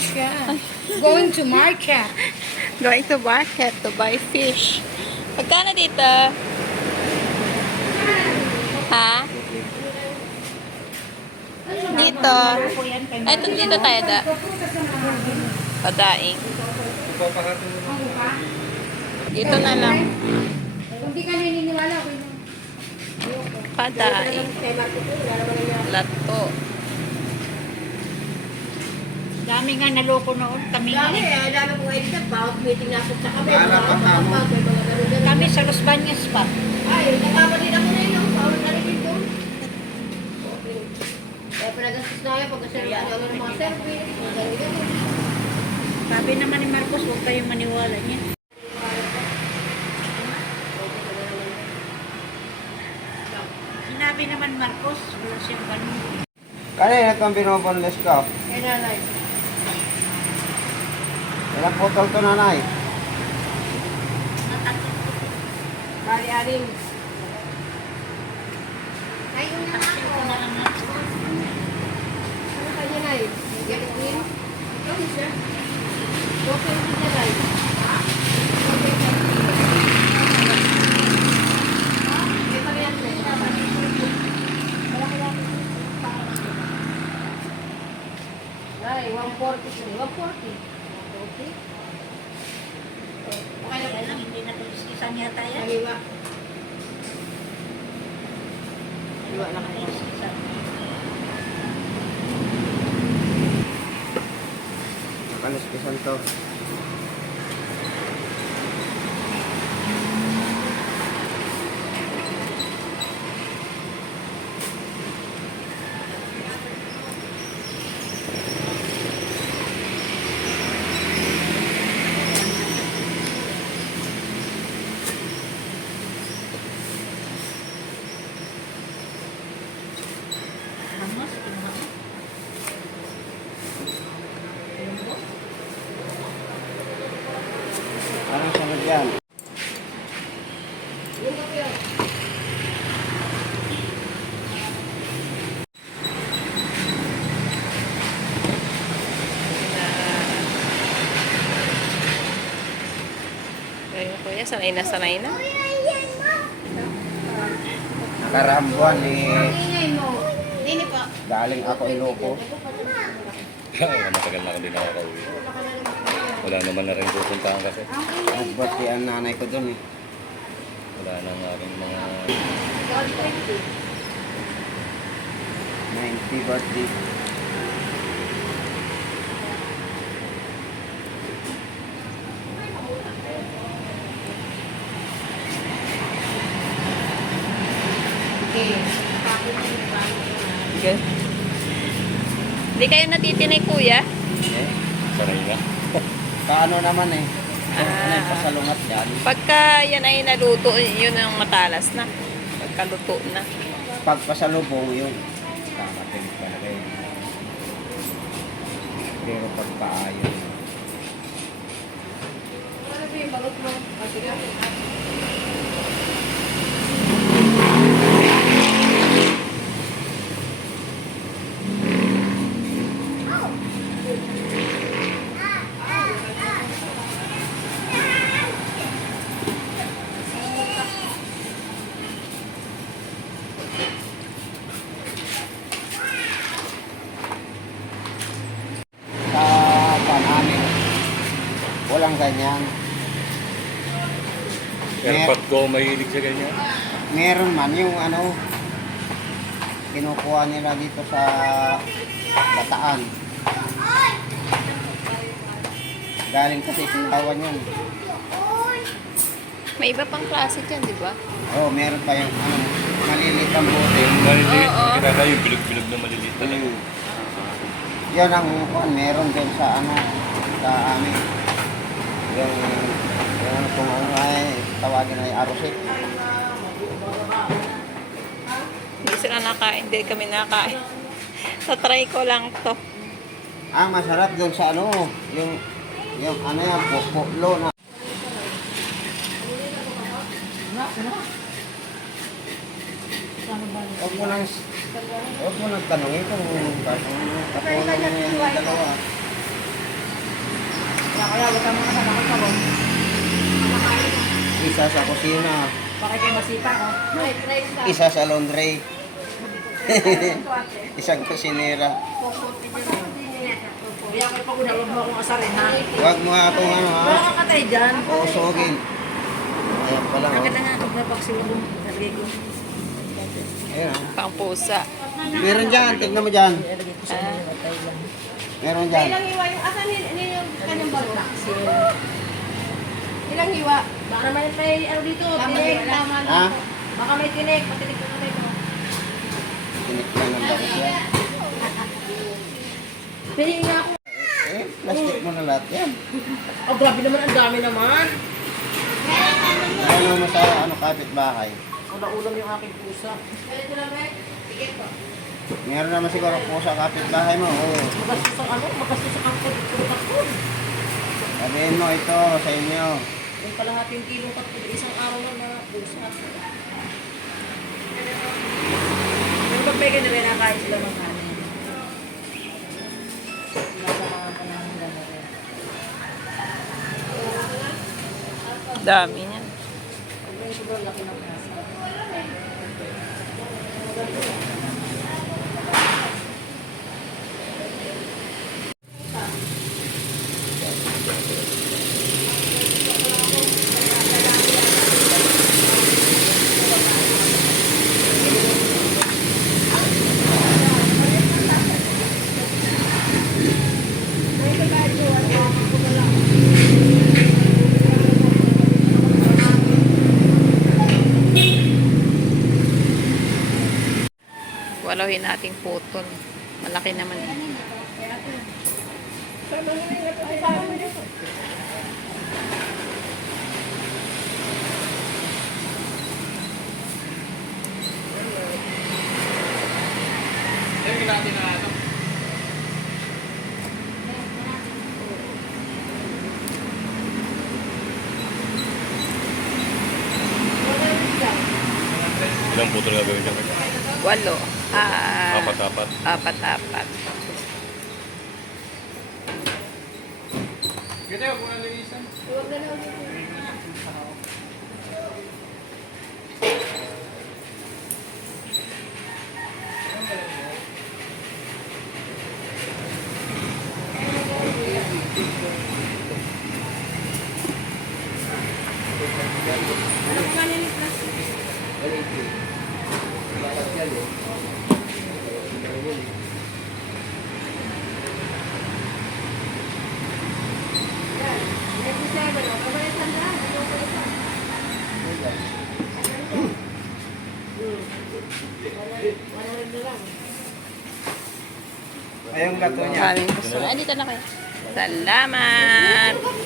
siya. Going to market. Going to market to buy fish. Magkano dito? Ha? Dito. Ay, dito tayo da. Padaing. Dito na lang. Kung di ka naniniwala, okay na. Padaing. Lato. Dami nga naloko noon. Kami nga Dami ko ngayon sa bawat meeting nasa sa kami. kami sa Los Baños pa. Ay, nagkakalit ako na yun. Bawat nalipin doon. Kaya panagastos na kayo pagkasalayan ng mga service. Sabi naman ni Marcos, huwag kayong maniwala niya. Sinabi naman Marcos, wala siyang ganun. Kanina itong binoboneless ko. Kaya nanay. Ilang putol to, nanay? Bali-aling. Ayun na ako. Ano kanya nay? Get it in? Okay, sir. Okay, sir, nay. May pariyan na. Nay, 140 sir. 140. Okay. Kaya lang, hindi na tuliskisan yata yan. Nahiwa. Hiwa lang kayo. Tuliskisan. Nakaliskisan to. Hamos, kinuha mo. Anong sunod yan? Kaya kuya, sanay na sanay na. Nakarambuan Ingay mo. Dini po. galing ako Iloco. Kaya matagal na ako din nakaka-uwi. Wala naman na rin pupuntahan kasi. Nagbati ang nanay ko dun eh. Wala na nga rin mga... 90 birthday. Good. Hindi kayo natitinay kuya? Eh, Saray na. paano naman eh? Ano Ah. yung pasalungat yan? Pagka yan ay naluto, yun ang matalas na. Pagkaluto na. Pag pasalubong yung kakatin talaga yun. Pero pagkaayon. Ano ba yung bagot mo? O, sige. Sa panamin, walang ganyan. Airpot ko, mahilig sa ganyan. Meron man yung ano, kinukuha nila dito sa Bataan. Galing kasi Tingkawan yun. May iba pang klase dyan, di ba? Oh, meron pa yung ano, maliliit ang bote. Maliliit. Oo. Kinaka yung bilog-bilog na maliliit talaga. Yan ang kuan, meron din sa ano, sa amin. Yung ano kung ano ay tawagin ay arosik. Hindi sila nakain, hindi kami nakain. Sa-try ko lang to. Ah, masarap doon sa ano, yung ano yan, puklo na. Huwag mo nang tanongin kung kapunan mo yung dalawa. Kaya wag ka mga sanakot ka ba? Isa sa kusina. Baka kayo masipa, oh. Ay, try ka. Isa sa laundry. Isang kusinera. Kaya kayo pag unalog mo akong asarin, ha? Huwag mo nga itong ano ha. Wala kang katay dyan. Usogin. Ayan pala Ang oh. ganda nga, magpapaksilog mo. Nalagay ko. Ayan oh. Pang pusa. Meron dyan. Tignan mo dyan. Nalagay ko sa mga matay lang. Meron dyan. Ilang hiwa yung asan yung kanyang bago? Ilang hiwa? Baka naman may ano dito, tinig, tama Ha? lang. Baka may tinig, patinig ko naman ito. Tinikman ng bakit yan. Pili nga ako. Eh, plastic mo na lahat yan. Oh, grabe naman, ang dami naman. Ano mo sa ano, kapitbahay? Ulam yung aking pusa. Meron naman siguro po sa kapitbahay mo. Oo. Magastos ang ano, magastos ang kapod. Sabihin mo ito sa inyo. Yung kalahating kilong kapod, isang araw na na pusa. Yung pag may ganun rin, nakain sila ng kanin. Nasa mga panahon na rin. Dami niyan. Ang sobrang laki ng nasa. Walahin nating putol. Malaki naman. Ilang putol nga gawin dyan? 8. Apat-apat. 4. Ayong gato niya. Galing gusto. Andito na kayo. Salamat!